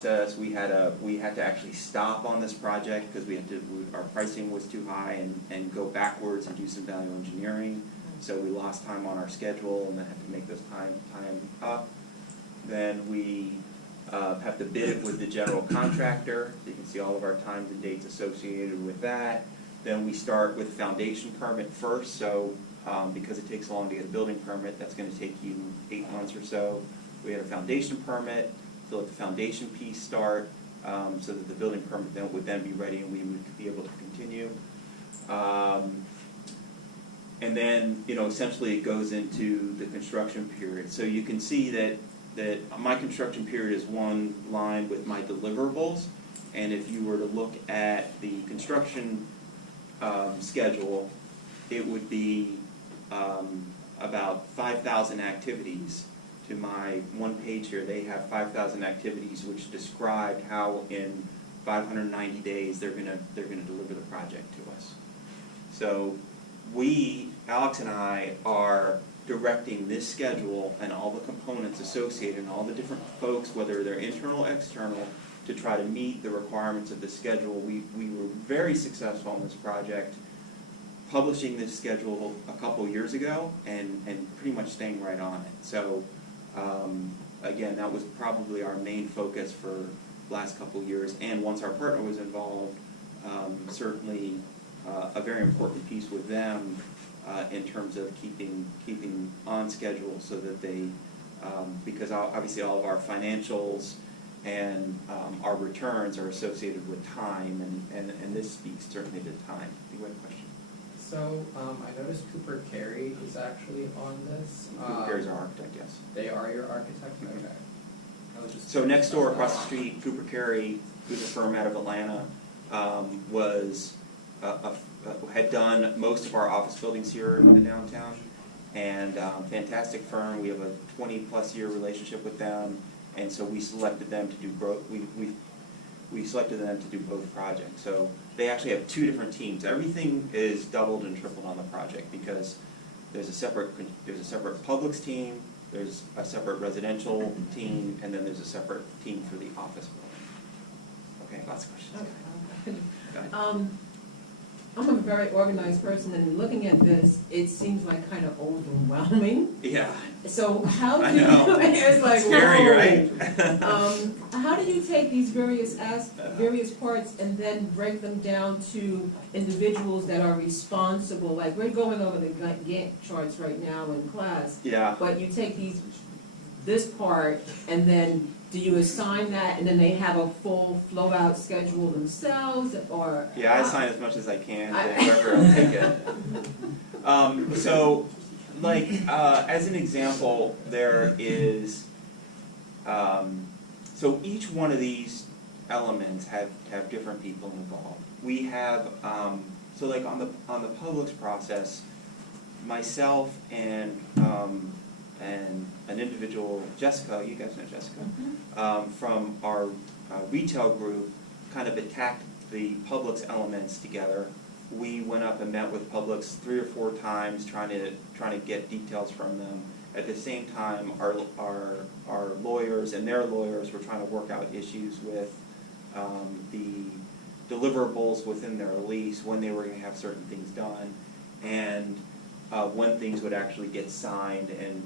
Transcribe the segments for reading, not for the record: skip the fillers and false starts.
We had to actually stop on this project because our pricing was too high, and go backwards and do some value engineering. So we lost time on our schedule and then had to make those time up. Then we have to bid it with the general contractor. So you can see all of our times and dates associated with that. Then we start with foundation permit first. So because it takes long to get a building permit, that's going to take you 8 months or so. We had a foundation permit to let the foundation piece start, so that the building permit would then be ready and we would be able to continue. And then, essentially it goes into the construction period. So you can see that my construction period is one line with my deliverables, and if you were to look at the construction schedule, it would be about 5,000 activities. To my one page here, they have 5,000 activities which describe how in 590 days they're gonna deliver the project to us. So Alex and I, are directing this schedule and all the components associated and all the different folks, whether they're internal or external, to try to meet the requirements of the schedule. We were very successful on this project, publishing this schedule a couple years ago and pretty much staying right on it. So again, that was probably our main focus for the last couple years, and once our partner was involved, certainly a very important piece with them in terms of keeping on schedule, so that they, because obviously all of our financials and our returns are associated with time, and this speaks certainly to time. You had a question? So, I noticed Cooper Carey is actually on this. Cooper Carey's our architect, yes. They are your architect? Mm-hmm. Okay. I was just so next door, across the street, Cooper Carey, who's a firm out of Atlanta, had done most of our office buildings here in the downtown, and fantastic firm. We have a 20+ year relationship with them, and so we selected them to do both. We selected them to do both projects. So they actually have 2 different teams. Everything is doubled and tripled on the project because there's a separate publics team, there's a separate residential team, and then there's a separate team for the office building. Okay, lots of questions. Okay. I'm a very organized person, and looking at this, it seems like kind of overwhelming. Yeah. So how do I know. it's like scary, whoa. Right? How do you take these various parts and then break them down to individuals that are responsible? Like we're going over the Gantt charts right now in class. Yeah. But you take this part, and then do you assign that, and then they have a full flow-out schedule themselves, or? Yeah, I assign as much as I can to whoever will take it. So, like, as an example, there is, so each one of these elements have different people involved. We have, so like on the publics process, myself and an individual, Jessica, you guys know Jessica, from our retail group, kind of attacked the Publix elements together. We went up and met with Publix 3 or 4 times, trying to get details from them. At the same time, our lawyers and their lawyers were trying to work out issues with the deliverables within their lease, when they were going to have certain things done, and when things would actually get signed and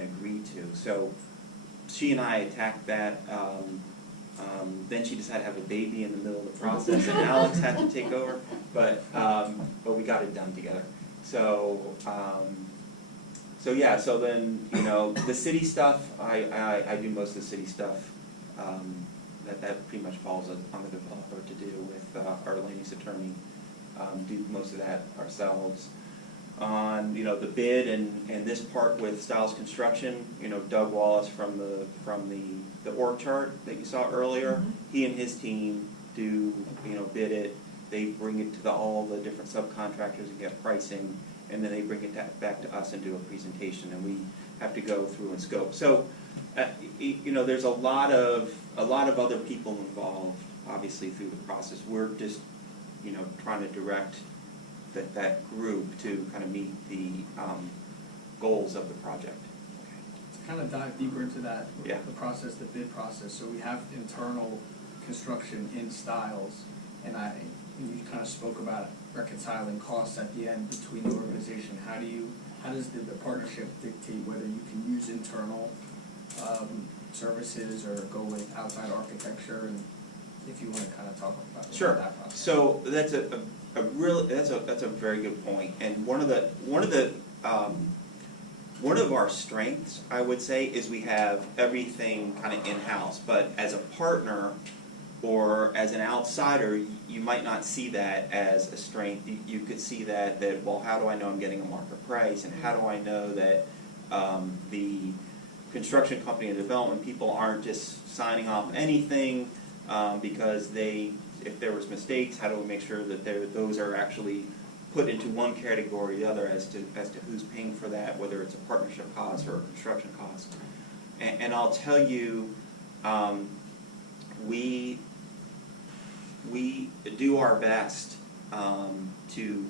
agreed to. So she and I attacked that. Then she decided to have a baby in the middle of the process, and Alex had to take over. But we got it done together. So yeah. So then the city stuff. I do most of the city stuff. That pretty much falls on the developer to do with our land use attorney. Do most of that ourselves. On the bid and this part with Styles Construction, Doug Wallace from the org chart that you saw earlier, he and his team do bid it. They bring it to all the different subcontractors and get pricing, and then they bring it back to us and do a presentation, and we have to go through and scope. So there's a lot of other people involved, obviously, through the process. We're just trying to direct that group to kind of meet the goals of the project. Okay. kind of dive deeper into that, Yeah. the process, the bid process. So we have internal construction in Styles, and you kind of spoke about reconciling costs at the end between the organization. How does the partnership dictate whether you can use internal services or go with outside architecture? And if you want to kind of talk about Sure. that process. So that's that's a very good point. And one of our strengths, I would say, is we have everything kind of in-house. But as a partner or as an outsider, you might not see that as a strength. You could see that, well, how do I know I'm getting a market price? And how do I know that the construction company and development people aren't just signing off anything because if there was mistakes, how do we make sure that those are actually put into one category or the other as to who's paying for that, whether it's a partnership cost or a construction cost. And I'll tell you, we do our best to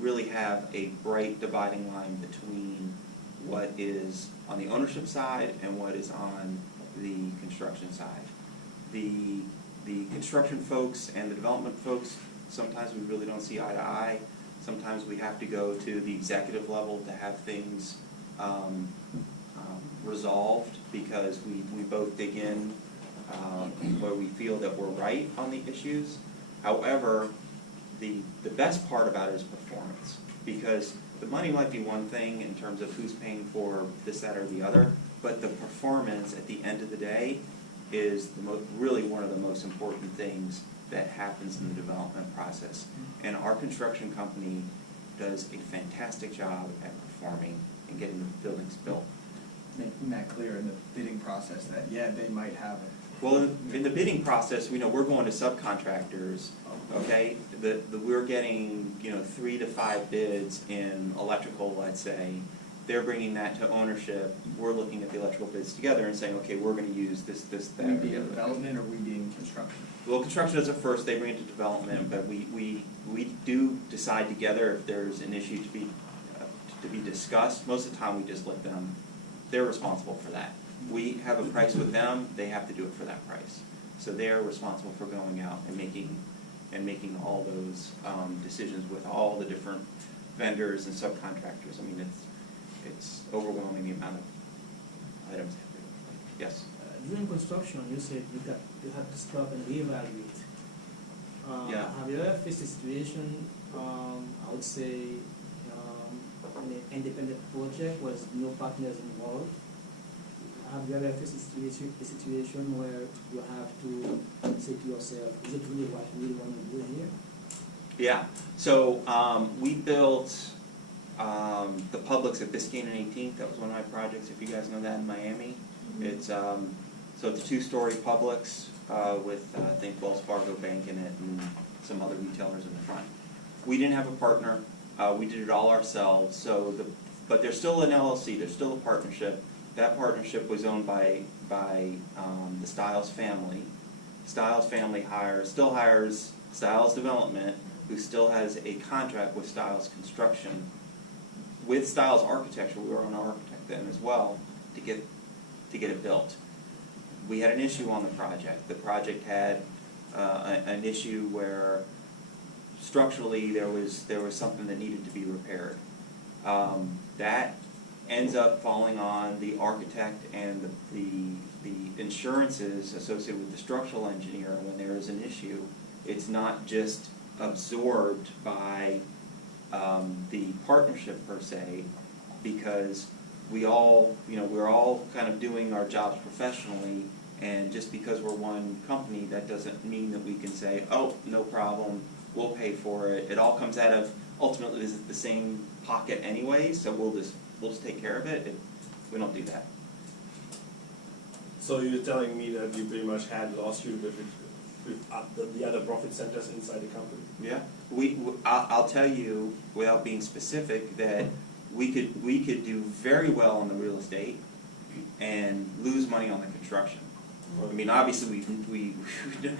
really have a bright dividing line between what is on the ownership side and what is on the construction side. The construction folks and the development folks, sometimes we really don't see eye to eye. Sometimes we have to go to the executive level to have things resolved, because we both dig in where we feel that we're right on the issues. However, the best part about it is performance, because the money might be one thing in terms of who's paying for this, that, or the other, but the performance at the end of the day is really one of the most important things that happens in the development process. And our construction company does a fantastic job at performing and getting the buildings built. Making that clear in the bidding process that, yeah, they might have it. Well, in the bidding process, we're going to subcontractors, okay? We're getting, 3 to 5 bids in electrical, let's say. They're bringing that to ownership. We're looking at the electrical bids together and saying, okay, we're going to use this, that, We or the being other. development or we being construction? Well, construction does it first, they bring it to development, but we do decide together if there's an issue to be discussed. Most of the time, we just let them, they're responsible for that. We have a price with them, they have to do it for that price. So they're responsible for going out and making all those decisions with all the different vendors and subcontractors. I mean, it's overwhelming the amount of items. Yes? During construction, you said you have to stop and reevaluate. Yeah. Have you ever faced a situation, I would say, in an independent project where there's no partners involved? Have you ever faced a situation where you have to say to yourself, is it really what we really want to do here? Yeah. So we built the Publix at Biscayne and 18th. That was one of my projects, if you guys know that, in Miami. It's so it's a 2-story Publix with I think Wells Fargo Bank in it and some other retailers in the front. We didn't have a partner. We did it all ourselves. But there's still an LLC. There's still a partnership. That partnership was owned by the Stiles family. Stiles family still hires Stiles Development, who still has a contract with Stiles Construction. With Stiles Architecture, we were an architect then as well, to get it built. We had an issue on the project. The project had an issue where structurally there was something that needed to be repaired. That ends up falling on the architect and the insurances associated with the structural engineer. When there is an issue, it's not just absorbed by the partnership per se, because we're all kind of doing our jobs professionally, and just because we're one company, that doesn't mean that we can say, oh, no problem, we'll pay for it. It all comes out of, ultimately, the same pocket anyway, so we'll just take care of it. We don't do that. So you're telling me that you pretty much had lawsuit with the other profit centers inside the company? Yeah, I'll tell you, without being specific, that we could do very well on the real estate and lose money on the construction. I mean, obviously we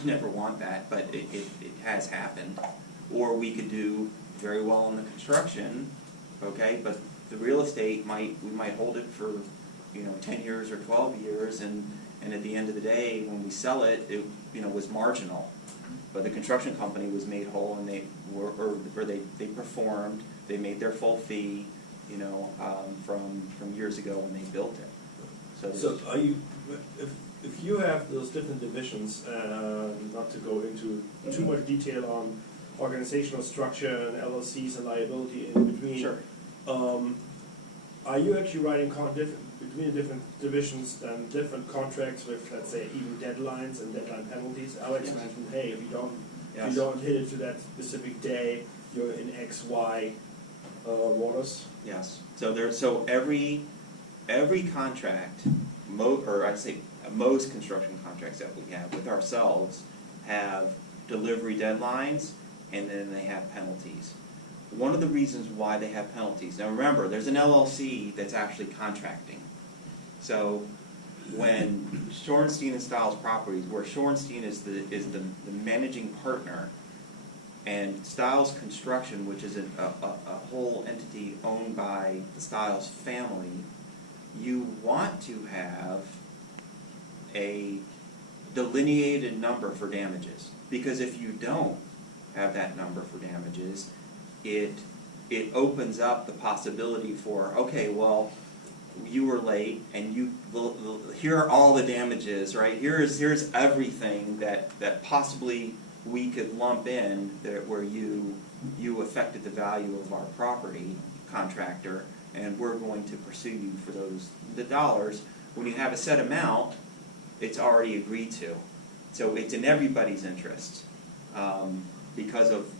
never want that, but it has happened. Or we could do very well on the construction, okay, but the real estate we might hold it for 10 years or 12 years, and at the end of the day, when we sell it, it was marginal. But the construction company was made whole, and they performed, they made their full fee, from years ago when they built it. So are you, if you have those different divisions, not to go into too much detail on organizational structure and LLCs and liability in between. Sure. Are you actually writing between the different divisions and different contracts with, let's say, even deadlines and deadline penalties? Alex mentioned, hey, if you don't hit it to that specific day, you're in X, Y waters. Yes. So every contract, or I'd say most construction contracts that we have with ourselves have delivery deadlines, and then they have penalties. One of the reasons why they have penalties, now remember, there's an LLC that's actually contracting. So when Shorenstein and Stiles Properties, where Shorenstein is the managing partner, and Stiles Construction, which is a whole entity owned by the Stiles family, you want to have a delineated number for damages. Because if you don't have that number for damages, it opens up the possibility for, okay, well, you were late, and here are all the damages, right? Here's everything that possibly we could lump in where you affected the value of our property, contractor, and we're going to pursue you for the dollars. When you have a set amount, it's already agreed to. So it's in everybody's interest because of